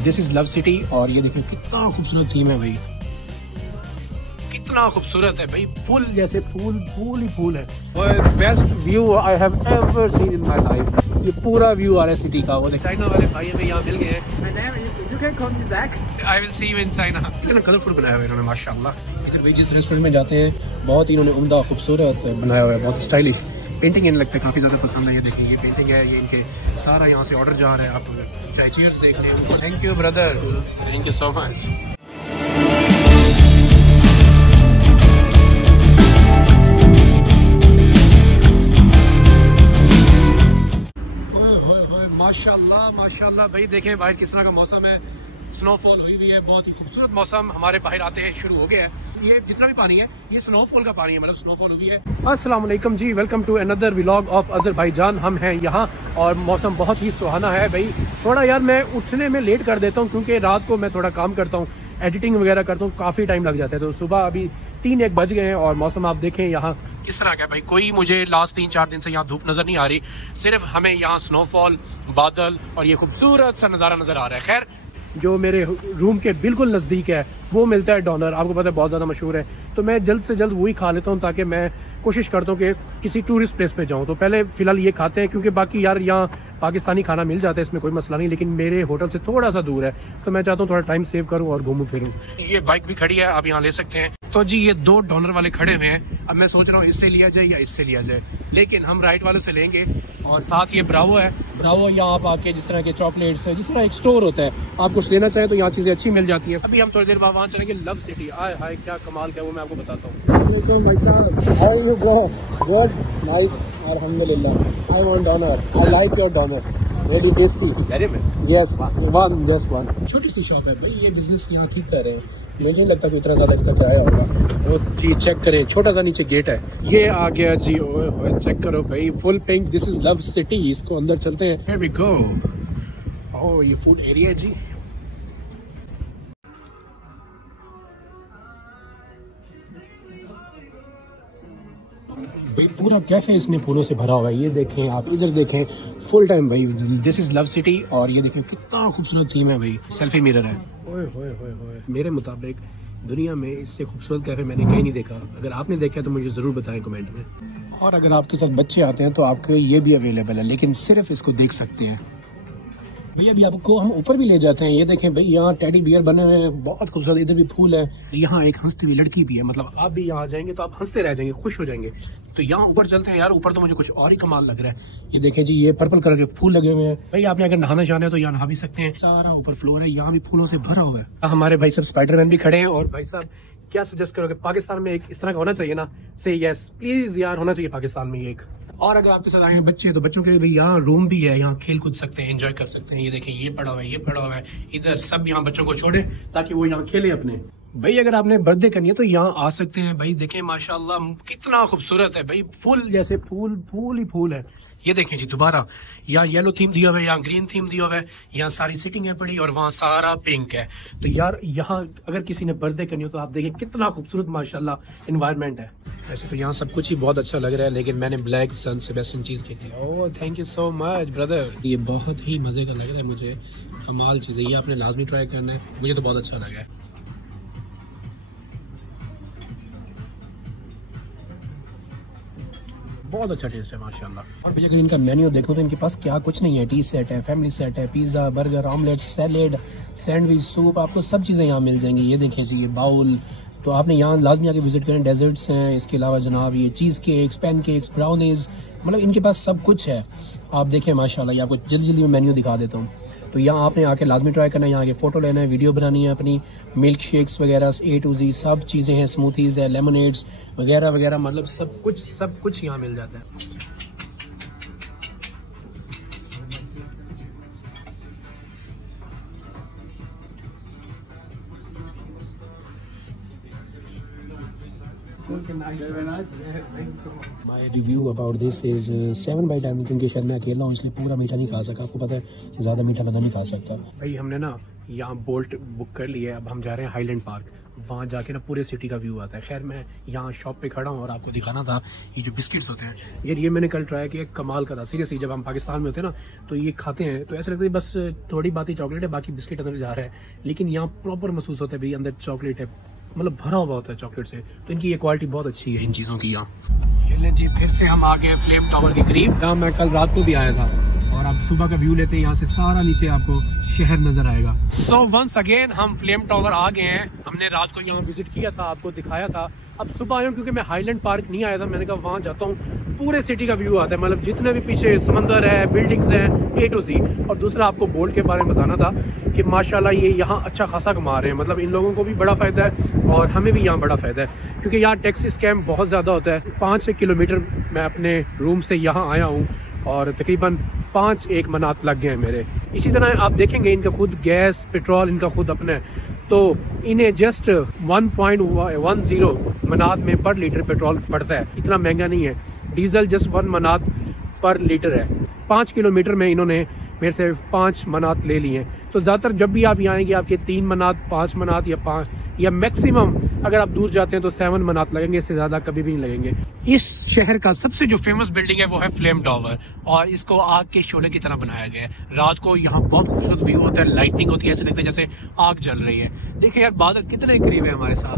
This is love city और ये देखो कितना खूबसूरत थीम है भाई, कितना खूबसूरत है भाई, फूल जैसे फूल ही फूल है। Best view I have ever seen in my life. ये पूरा व्यू आ रहा है सिटी का। वो चाइना वाले भाई हमें यहाँ मिल गए हैं। I will see you in China. कितना कलरफुल बनाया हुआ है इन्होंने माशाल्लाह। इधर भी जिस रेस्टोरेंट में जाते हैं बहुत ही इन्होंने उम्दा खूबसूरत बनाया हुआ है, बहुत स्टाइलिश पेंटिंग इन्हें लगता है काफ़ी ज़्यादा पसंद है। ये देखिए ये पेंटिंग है, ये इनके सारा यहाँ से ऑर्डर जा रहा है। आप चाहे चीयर्स देख लें। Thank you brother, thank you so much. माशाल्लाह माशाल्लाह भाई देखें बाहर किस तरह का मौसम है, स्नोफॉल हुई हुई है, बहुत ही खूबसूरत मौसम। हमारे बाहर आते हैं शुरू हो गया है। ये जितना भी पानी है ये स्नोफॉल का पानी है, मतलब स्नोफॉल हुई है। अस्सलाम वालेकुम जी, welcome to another vlog of Azerbaijan. हम हैं यहाँ और मौसम बहुत ही सुहाना है भाई। थोड़ा यार मैं उठने में लेट कर देता हूँ क्योंकि रात को मैं थोड़ा काम करता हूँ, एडिटिंग वगैरह करता हूँ, काफ़ी टाइम लग जाता है। तो सुबह अभी 3-1 बज गए हैं और मौसम आप देखें यहाँ किस तरह का है भाई। कोई मुझे लास्ट 3-4 दिन से यहाँ धूप नज़र नहीं आ रही, सिर्फ हमें यहाँ स्नोफॉल, बादल और ये खूबसूरत सा नज़ारा नज़र आ रहा है। खैर जो मेरे रूम के बिल्कुल नज़दीक है वो मिलता है डोनर, आपको पता है बहुत ज़्यादा मशहूर है। तो मैं जल्द से जल्द वही खा लेता हूँ ताकि मैं कोशिश करता हूँ कि किसी टूरिस्ट प्लेस पे जाऊँ। तो पहले फ़िलहाल ये खाते हैं क्योंकि बाकी यार यहाँ पाकिस्तानी खाना मिल जाता है, इसमें कोई मसला नहीं, लेकिन मेरे होटल से थोड़ा सा दूर है तो मैं चाहता हूँ थोड़ा टाइम सेव करूँ और घूमूँ फिरूँ। ये बाइक भी खड़ी है, आप यहाँ ले सकते हैं। तो जी ये 2 डोनर वाले खड़े हुए हैं। अब मैं सोच रहा हूँ इससे लिया जाए या इससे लिया जाए, लेकिन हम राइट वाले से लेंगे। और साथ ये ब्रावो है, ब्रावो यहाँ आप आके जिस तरह के चॉकलेट्स है, जिस तरह एक स्टोर होता है, आप कुछ लेना चाहें तो यहाँ चीज़ें अच्छी मिल जाती है। अभी हम थोड़ी देर बाद वहाँ चलेंगे लव सिटी। आय हाय क्या कमाल का, वो मैं आपको बताता हूँ। अल्हम्दुलिल्लाह, I want donor, I like your donor, very tasty. Yes one, just one. छोटी सी शॉप है भाई, ये बिजनेस यहाँ ठीक कर रहे हैं, मुझे नहीं लगता कोई इतना ज़्यादा इसका किराया होगा। वो जी चेक करें, छोटा सा नीचे गेट है, ये आ गया जी। ओए चेक करो भाई, full pink, this is love city. इसको अंदर चलते हैं। Here we go। ओह ये फूड एरिया है जी। भाई पूरा कैफे इसने फूलों से भरा हुआ है। ये देखें आप, इधर देखें, फुल टाइम भाई दिस इज लव सिटी। और ये देखें कितना खूबसूरत थीम है भाई, सेल्फी मिरर है। ओए होए होए होए, मेरे मुताबिक दुनिया में इससे खूबसूरत कैफे मैंने कहीं नहीं देखा। अगर आपने देखा तो मुझे जरूर बताएं कमेंट में। और अगर आपके साथ बच्चे आते हैं तो आपके ये भी अवेलेबल है, लेकिन सिर्फ इसको देख सकते हैं भैया। अभी आपको हम ऊपर भी ले जाते हैं। ये देखें भाई यहाँ टेडी बियर बने हुए हैं, बहुत खूबसूरत। इधर भी फूल है, यहाँ एक हंसती हुई लड़की भी है, मतलब आप भी यहाँ जाएंगे तो आप हंसते रह जाएंगे, खुश हो जाएंगे। तो यहाँ ऊपर चलते हैं यार, ऊपर तो मुझे कुछ और ही कमाल लग रहा है। ये देखें जी, ये पर्पल कलर के फूल लगे हुए हैं भाई। आपने अगर नहाना चाहना है तो यहाँ नहा भी सकते हैं। सारा ऊपर फ्लोर है, यहाँ भी फूलों से भरा हुआ है। हमारे भाई साहब स्पाइडरमैन भी खड़े हैं। और भाई साहब क्या सजेस्ट करोगे, पाकिस्तान में एक इस तरह का होना चाहिए ना? से यस प्लीज यार, होना चाहिए पाकिस्तान में एक। और अगर आपके साथ आए हैं बच्चे तो बच्चों के लिए भी यहाँ रूम भी है, यहाँ खेल कूद सकते हैं, एंजॉय कर सकते हैं। ये देखें ये पड़ा हुआ है, ये पड़ा हुआ है, इधर सब यहाँ बच्चों को छोड़े ताकि वो यहाँ खेले अपने। भाई अगर आपने बर्थडे करनी है तो यहाँ आ सकते हैं भाई। देखें माशाल्लाह कितना खूबसूरत है भाई, फूल जैसे फूल ही फूल है। ये देखें जी दोबारा यहाँ येलो थीम दिया हुआ है, यहाँ ग्रीन थीम दिया हुआ है, यहाँ सारी सिटिंग है पड़ी और वहाँ सारा पिंक है। तो यार यहाँ अगर किसी ने बर्थडे करनी हो तो आप देखिए कितना खूबसूरत माशाल्लाह एनवायरनमेंट है। वैसे तो यहाँ सब कुछ ही बहुत अच्छा लग रहा है, लेकिन मैंने ब्लैक सन सेबेस्टियन चीज की थी। Oh thank you so much brother, ये बहुत ही मजे का लग रहा है मुझे, कमाल चीज़ है। ये आपने लाजमी ट्राई करना है, मुझे तो बहुत अच्छा लगा है। बहुत अच्छा टेस्ट है माशाल्लाह। और भैया अगर इनका मेन्यू देखो तो इनके पास क्या कुछ नहीं है। टी सेट है, फैमिली सेट है, pizza, burger, omelette, salad, sandwich, soup, आपको सब चीज़ें यहाँ मिल जाएंगी। ये देखिए जी ये बाउल, तो आपने यहाँ लाजमी आके विजिट करें। डेजर्ट्स हैं, इसके अलावा जनाब ये चीज़ केक्स, पैन केक्स, ब्राउनीज, मतलब इनके पास सब कुछ है। आप देखें माशाल्लाह, ये आपको जल्दी जल्दी में मेन्यू दिखा देता हूँ। तो यहाँ आपने आके लाजमी ट्राई करना है, यहाँ आके फ़ोटो लेना है, वीडियो बनानी है अपनी। मिल्क शेक्स वगैरह A to Z सब चीज़ें हैं, स्मूथीज़ है, लेमनेड्स वगैरह वगैरह, मतलब सब कुछ यहाँ मिल जाता है। My review about this is 7/10 क्योंकि शायद मैं अकेला हूँ इसलिए पूरा मीठा नहीं खा सका। आपको पता है ज़्यादा मीठा बंदा नहीं खा सकता। भाई हमने ना यहाँ बोल्ट बुक कर लिया है, अब हम जा रहे हैं हाईलैंड पार्क। वहाँ जाके ना पूरे सिटी का व्यू आता है। खैर मैं यहाँ शॉप पे खड़ा हूँ और आपको दिखाना था ये जो बिस्किट्स होते हैं यार, ये मैंने कल ट्राई किया, कमाल का था सीरियसली। जब हम पाकिस्तान में होते हैं ना तो ये खाते हैं तो ऐसा लगता है बस थोड़ी बात ही चॉकलेट है, बाकी बिस्किट अंदर जा रहा है, लेकिन यहाँ प्रॉपर महसूस होता है भाई अंदर चॉकलेट है, मतलब भरा हुआ होता है चॉकलेट से। तो इनकी ये क्वालिटी बहुत अच्छी है इन चीज़ों की। यहाँ जी फिर से हम आ गए फ्लेम टावर के करीब, जहाँ मैं कल रात को भी आया था। और आप सुबह का व्यू लेते हैं, यहाँ से सारा नीचे आपको शहर नजर आएगा। सो वंस अगेन हम फ्लेम टावर आ गए हैं। हमने रात को यहाँ विजिट किया था, आपको दिखाया था। अब सुबह आया हूँ क्योंकि मैं हाईलैंड पार्क नहीं आया था, मैंने कहा वहाँ जाता हूँ, पूरे सिटी का व्यू आता है, मतलब जितने भी पीछे समंदर है, बिल्डिंग्स हैं, A to Z। और दूसरा आपको बोल्ट के बारे में बताना था कि माशाल्लाह ये यहाँ अच्छा खासा कमा रहे हैं, मतलब इन लोगों को भी बड़ा फ़ायदा है और हमें भी यहाँ बड़ा फ़ायदा है, क्योंकि यहाँ टैक्सी स्कैम बहुत ज़्यादा होता है। 5 किलोमीटर मैं अपने रूम से यहाँ आया हूँ और तकरीबन 5 मनात लग गए हैं मेरे। इसी तरह आप देखेंगे इनका खुद गैस पेट्रोल इनका खुद अपना है, तो इन्हें जस्ट 1.10 मनात में पर लीटर पेट्रोल पड़ता है, इतना महंगा नहीं है। डीजल जस्ट 1 मनात पर लीटर है। 5 किलोमीटर में इन्होंने मेरे से 5 मनात ले लिए हैं। तो ज़्यादातर जब भी आप यहाँ आएंगे आपके 3 मनात 5 मनात या 5 या मैक्सिमम अगर आप दूर जाते हैं तो 7 मनात लगेंगे, इससे ज़्यादा कभी भी नहीं लगेंगे। इस शहर का सबसे जो फेमस बिल्डिंग है वो है फ्लेम टावर, और इसको आग के शोले की तरह बनाया गया है। रात को यहाँ बहुत खूबसूरत व्यू होता है, लाइटनिंग होती है, ऐसे लगता है जैसे आग जल रही है। देखिए यार बादल कितने करीब है हमारे साथ।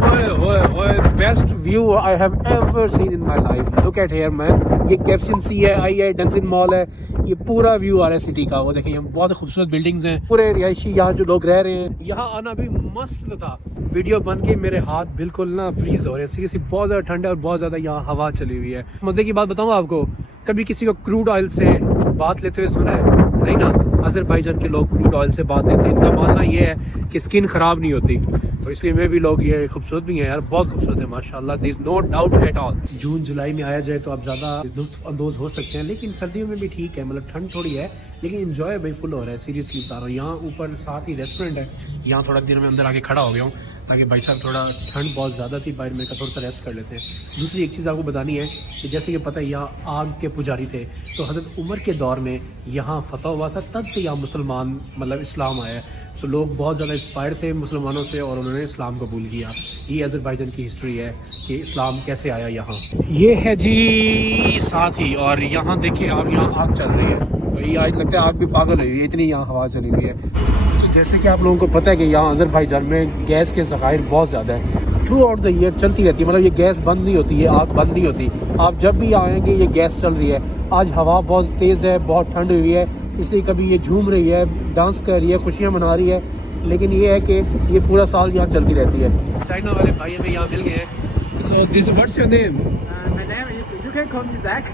Best view I have ever seen in my life. Look at here man, ये कैप्शन सी है, आई है, डंजिन मॉल है, ये पूरा व्यू आ रहा है सिटी का। वो देखिए बहुत खूबसूरत बिल्डिंग्स हैं, पूरे रिहायशी यहाँ जो लोग रह रहे हैं। यहाँ आना भी मस्त था। वीडियो बन के मेरे हाथ बिल्कुल ना फ्रीज हो रहे हैं, सीरियसली बहुत ज्यादा ठंड है और बहुत ज्यादा यहाँ हवा चली हुई है। मजे की बात बताऊँ आपको, कभी किसी को क्रूड ऑयल से बात लेते हुए सुना है? नहीं ना। अजरबैजान के लोग क्रूड ऑयल से बात लेते हैं, इनका मानना ये है कि स्किन खराब नहीं होती, तो इसलिए में भी लोग ये खूबसूरत भी हैं यार, बहुत खूबसूरत है माशाल्लाह, there is no doubt at all. जून जुलाई में आया जाए तो आप ज़्यादा लुत्फ अंदोज हो सकते हैं, लेकिन सर्दियों में भी ठीक है, मतलब ठंड थोड़ी है लेकिन इन्जॉय भाई फुल हो रहा है, सीरियसली बता रहा हूँ। यहाँ ऊपर साथ ही रेस्टोरेंट है, यहाँ थोड़ा देर में अंदर आके खड़ा हो गया हूँ ताकि भाई साहब थोड़ा ठंड बहुत ज़्यादा थी बाहर में, थोड़ा सा रेस्ट कर लेते हैं। दूसरी एक चीज़ आपको बतानी है कि जैसे कि पता है यहाँ आग के पुजारी थे, तो हज़रत उमर के दौर में यहाँ फतह हुआ था, तब से यहाँ मुसलमान मतलब इस्लाम आया, तो लोग बहुत ज़्यादा इंस्पायर थे मुसलमानों से और उन्होंने इस्लाम कबूल किया। ये अज़रबैजान की हिस्ट्री है कि इस्लाम कैसे आया यहाँ। ये है जी साथ ही, और यहाँ देखिए आप, यहाँ आग चल रही है भाई, आज लगता है आग भी पागल हुई है, इतनी यहाँ हवा चली हुई है। तो जैसे कि आप लोगों को पता है कि यहाँ अज़रबैजान में गैस के ज़खायर बहुत ज़्यादा है, थ्रू आउट द ईयर चलती रहती है, मतलब ये गैस बंद नहीं होती है, आग बंद नहीं होती। आप जब भी आएंगे ये गैस चल रही है। आज हवा बहुत तेज़ है, बहुत ठंड हुई है, इसलिए कभी ये झूम रही है, डांस कर रही है, खुशियाँ मना रही है, लेकिन ये है कि ये पूरा साल यहाँ चलती रहती है। चाइना वाले भाई हमें यहाँ मिल गए हैं। So this what's your name? My name is, you can call me Zach.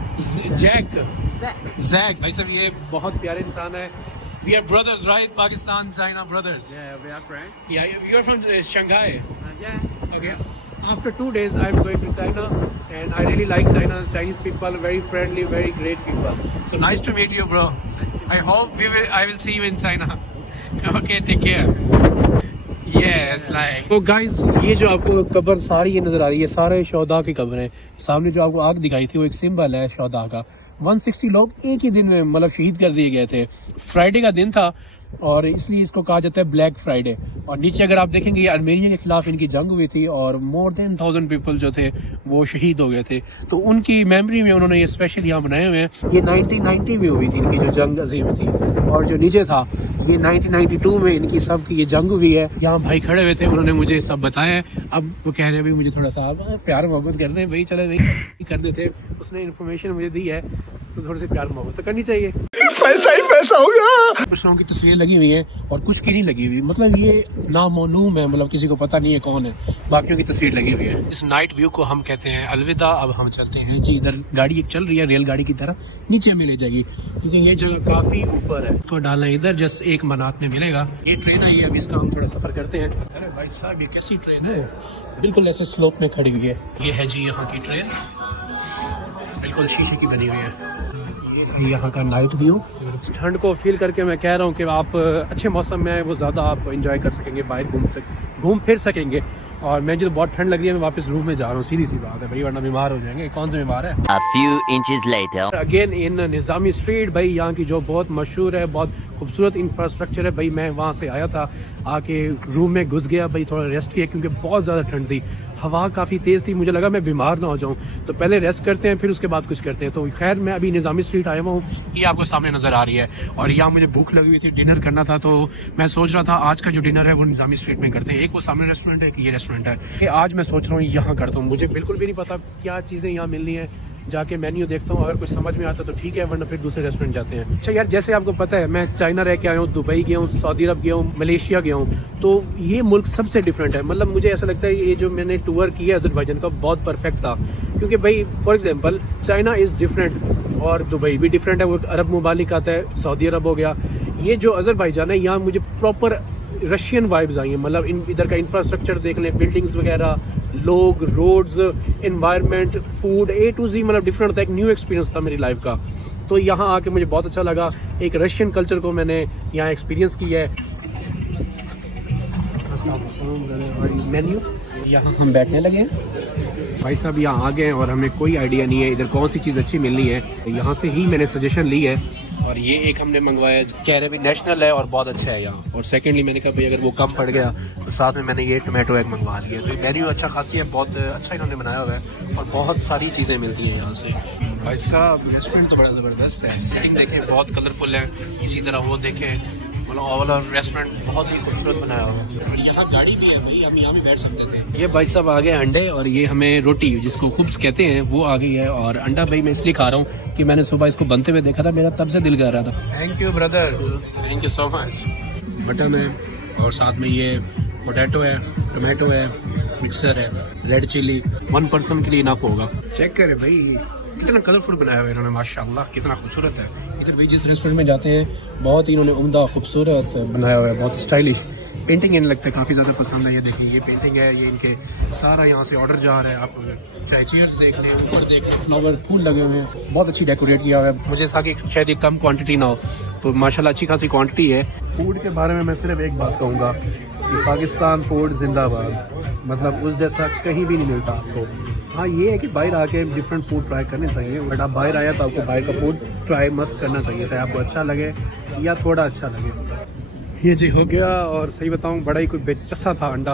Jack. Zach. Jack भाई साहब ये बहुत प्यारे इंसान है। We are brothers, right? Pakistan, China brothers. Yeah, we are friends. Yeah, you're from Shanghai. Yeah. Okay. After 2 days, I'm going to China, and I really like China. Chinese people, very friendly, very great people. So nice to meet you, bro. I hope I will see you in China. Okay, take care. Yes, like. तो guys, ये जो आपको कब्र सारी ये नजर आ रही है, सारे शोहदा की कब्र है। सामने जो आपको आग दिखाई थी वो एक सिंबल है शोहदा का। 160 लोग एक ही दिन में मतलब शहीद कर दिए गए थे। फ्राइडे का दिन था और इसलिए इसको कहा जाता है ब्लैक फ्राइडे। और नीचे अगर आप देखेंगे ये आर्मेनिया के खिलाफ इनकी जंग हुई थी और मोर देन 1000 पीपल जो थे वो शहीद हो गए थे, तो उनकी मेमोरी में उन्होंने ये स्पेशल यहाँ बनाए हुए हैं। ये 1990 में हुई थी इनकी जो जंग अजीम थी, और जो नीचे था ये 1992 में इनकी सब की ये जंग हुई है। यहाँ भाई खड़े हुए थे, उन्होंने मुझे सब बताया। अब वो कह रहे हैं भाई मुझे थोड़ा सा प्यार मोहब्बत कर रहे हैं भाई, चलो भाई कर देते। उसने इन्फॉर्मेशन मुझे दी है तो थोड़ी सी प्यार मोहब्बत तो करनी चाहिए। पैसा ही पैसा होगा। कुछ लोगों की तस्वीर लगी हुई है और कुछ की नहीं लगी हुई, मतलब ये नामालूम है, मतलब किसी को पता नहीं है कौन है, बाकियों की तस्वीर लगी हुई है। इस नाइट व्यू को हम कहते हैं अलविदा। अब हम चलते हैं जी, इधर गाड़ी एक चल रही है रेलगाड़ी की तरह, नीचे में ले जाएगी क्योंकि ये जगह काफी ऊपर है। तो डालना इधर जस्ट 1 मनात में मिलेगा। ये ट्रेन आई है, अब इसका हम थोड़ा सफर करते हैं। अरे भाई साहब ये कैसी ट्रेन है, बिल्कुल ऐसे स्लोप में खड़ी हुई है। ये है जी यहाँ की ट्रेन, बिल्कुल शीशे की बनी हुई है। यहाँ का नाइट व्यू, ठंड को फील करके मैं कह रहा हूँ कि आप अच्छे मौसम में वो ज़्यादा आप एंजॉय कर सकेंगे, बाहर घूम फिर सकेंगे। और मैं जो बहुत ठंड लग रही है मैं वापस रूम में जा रहा हूँ, सीधी सी बात है भाई, वरना बीमार हो जाएंगे। कौन सा बीमार है? A few inches later. Again in Nizami street भाई, यहाँ की जो बहुत मशहूर है, बहुत खूबसूरत इंफ्रास्ट्रक्चर है भाई। मैं वहाँ से आया था, आके रूम में घुस गया भाई, थोड़ा रेस्ट किया क्योंकि बहुत ज़्यादा ठंड थी, हवा काफ़ी तेज़ थी, मुझे लगा मैं बीमार ना हो जाऊँ, तो पहले रेस्ट करते हैं फिर उसके बाद कुछ करते हैं। तो खैर मैं अभी निज़ामी स्ट्रीट आया हुआ हूँ, ये आपको सामने नज़र आ रही है, और यहाँ मुझे भूख लगी हुई थी, डिनर करना था, तो मैं सोच रहा था आज का जो डिनर है वो निज़ामी स्ट्रीट में करते हैं। एक वो सामने रेस्टोरेंट है, एक ये रेस्टोरेंट है, आज मैं सोच रहा हूँ यहाँ करता हूँ। मुझे बिल्कुल भी नहीं पता क्या चीज़ें यहाँ मिलनी है, जाके मेन्यू देखता हूँ, अगर कुछ समझ में आता तो ठीक है, वरना फिर दूसरे रेस्टोरेंट जाते हैं। अच्छा यार, जैसे आपको पता है मैं चाइना रह के आया हूँ, दुबई गया हूँ, सऊदी अरब गया हूँ, मलेशिया गया हूँ, तो ये मुल्क सबसे डिफरेंट है। मतलब मुझे ऐसा लगता है ये जो मैंने टूर किया अज़रबैजान का बहुत परफेक्ट था, क्योंकि भाई for example China is different और दुबई भी डिफरेंट है, वो अरब मुमालिक आता है, सऊदी अरब हो गया। ये जो अज़रबैजान है, यहाँ मुझे प्रॉपर रशियन वाइब्स आई हैं। मतलब इधर का इंफ्रास्ट्रक्चर देख लें, बिल्डिंग्स वगैरह, लोग, roads, environment, food, A to Z, मतलब डिफरेंट था। एक न्यू एक्सपीरियंस था मेरी लाइफ का, तो यहाँ आके मुझे बहुत अच्छा लगा। एक रशियन कल्चर को मैंने यहाँ एक्सपीरियंस किया है। मेन्यू, यहाँ हम बैठने लगे हैं, भाई साहब यहाँ आ गए हैं और हमें कोई आइडिया नहीं है इधर कौन सी चीज़ अच्छी मिलनी है, यहाँ से ही मैंने सजेशन ली है। और ये एक हमने मंगवाया, कह रहे भी नेशनल है और बहुत अच्छा है यहाँ। और सेकेंडली मैंने कहा भाई अगर वो कम पड़ गया तो साथ में मैंने ये टोमेटो एग मंगवा लिया। तो मेन्यू अच्छा खासी है, बहुत अच्छा इन्होंने बनाया हुआ है और बहुत सारी चीज़ें मिलती हैं यहाँ से। भाई साहब रेस्टोरेंट तो बड़ा ज़बरदस्त है, सेटिंग देखें बहुत कलरफुल है, इसी तरह वो देखें, मतलब ओवरऑल रेस्टोरेंट बहुत ही खूबसूरत बनाया हुआ है। और यहाँ गाड़ी भी है भाई, हम यहाँ भी बैठ सकते थे। ये भाई साहब आ गए अंडे, और ये हमें रोटी जिसको खुब्स कहते हैं वो आ गई है। और अंडा भाई मैं इसलिए खा रहा हूँ कि मैंने सुबह इसको बनते हुए देखा था, मेरा तब से दिल कर रहा था। Thank you brother, thank you so much. Mutton है और साथ में ये पोटैटो है, टोमेटो है, मिक्सर है, रेड चिली, 1 पर्सन के लिए इनफ होगा। चेक करें भाई कितना कलरफुल बनाया हुआ है इन्होंने, माशाल्लाह कितना खूबसूरत है। इधर भी जिस रेस्टोरेंट में जाते हैं बहुत ही इन्होंने उम्दा खूबसूरत बनाया हुआ है, बहुत स्टाइलिश। पेंटिंग इन्हें लगता है काफ़ी ज़्यादा पसंद है। ये देखिए ये पेंटिंग है, ये इनके सारा यहाँ से ऑर्डर जा रहा है। आप चाहे चेयर्स देख लें, ऊपर देख लें, फ्लावर फूल लगे हुए हैं, बहुत अच्छी डेकोरेट किया हुआ है। मुझे था कि शायद ये कम क्वांटिटी ना हो, तो माशाल्लाह अच्छी खासी क्वांटिटी है। फूड के बारे में मैं सिर्फ एक बात कहूँगा कि पाकिस्तान फूड जिंदाबाद, मतलब उस जैसा कहीं भी नहीं मिलता आपको। हाँ ये है कि बाहर आके डिफरेंट फूड ट्राई करने चाहिए, बट आप बाहर आया तो आपको बाहर का फूड ट्राई मस्ट करना चाहिए, चाहे आपको अच्छा लगे या थोड़ा अच्छा लगे। ये जी हो गया, और सही बताऊं बड़ा ही कोई बेचस्सा था अंडा।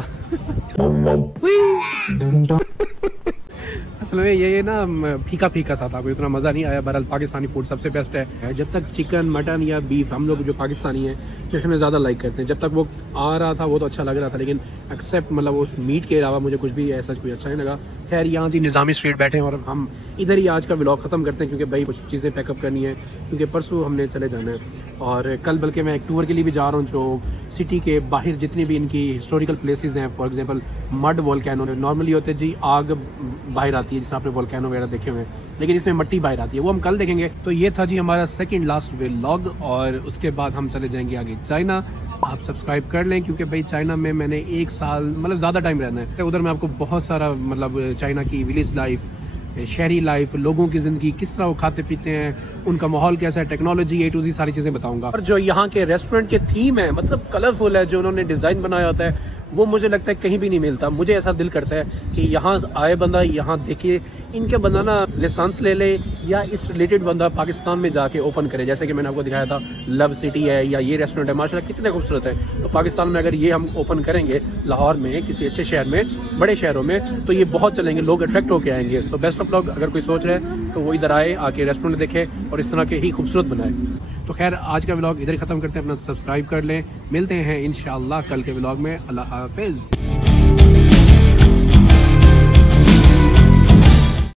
असल में ये ना फीका फीका सा था, कोई इतना मज़ा नहीं आया। बहरहाल पाकिस्तानी फूड सबसे बेस्ट है। जब तक चिकन, मटन या बीफ, हम लोग जो पाकिस्तानी हैं चिकन में ज़्यादा लाइक करते हैं, जब तक वो आ रहा था वो तो अच्छा लग रहा था, लेकिन एक्सेप्ट मतलब उस मीट के अलावा मुझे कुछ भी ऐसा कोई अच्छा नहीं लगा। खैर यहाँ जी निज़ामी स्ट्रीट बैठे हैं और हम इधर ही आज का व्लॉग ख़त्म करते हैं, क्योंकि भाई कुछ चीज़ें पैकअप करनी है, क्योंकि परसों हमने चले जाना है। और कल बल्कि मैं एक टूर के लिए भी जा रहा हूँ, जो सिटी के बाहर जितनी भी इनकी हिस्टोरिकल प्लेसेस हैं। For example mud volcano, normally होते जी आग बाहर आती है, जिससे आपने वोल्केनो वगैरह देखे हुए हैं, लेकिन इसमें मिट्टी बाहर आती है, वो हम कल देखेंगे। तो ये था जी हमारा सेकंड लास्ट व्लॉग, और उसके बाद हम चले जाएंगे आगे चाइना। आप सब्सक्राइब कर लें, क्योंकि भाई चाइना में मैंने 1 साल मतलब ज़्यादा टाइम रहना है, तो उधर मैं आपको बहुत सारा मतलब चाइना की विलेज लाइफ, शहरी लाइफ, लोगों की ज़िंदगी, किस तरह वो खाते पीते हैं, उनका माहौल कैसा है, टेक्नोलॉजी A to Z सारी चीज़ें बताऊंगा। और जो यहाँ के रेस्टोरेंट के थीम है, मतलब कलरफुल है, जो उन्होंने डिज़ाइन बनाया होता है, वो मुझे लगता है कहीं भी नहीं मिलता। मुझे ऐसा दिल करता है कि यहाँ आए बंदा, यहाँ देखे, इनके बंदा ना लाइसेंस ले ले, या इस रिलेटेड बंदा पाकिस्तान में जाके ओपन करे। जैसे कि मैंने आपको दिखाया था लव सिटी है, या ये रेस्टोरेंट है, माशाल्लाह कितने खूबसूरत है। तो पाकिस्तान में अगर ये हम ओपन करेंगे, लाहौर में, किसी अच्छे शहर में, बड़े शहरों में, तो ये बहुत चलेंगे, लोग अट्रैक्ट होकर आएंगे। तो बेस्ट ऑफ लक, अगर कोई सोच रहे हैं तो वो इधर आए, आके रेस्टोरेंट देखे और इस तरह के ही खूबसूरत बनाए। तो खैर आज का व्लॉग इधर ही ख़त्म करते हैं, अपना सब्सक्राइब कर लें। मिलते हैं इंशाअल्लाह कल के व्लॉग में। अल्लाह हाफिज़।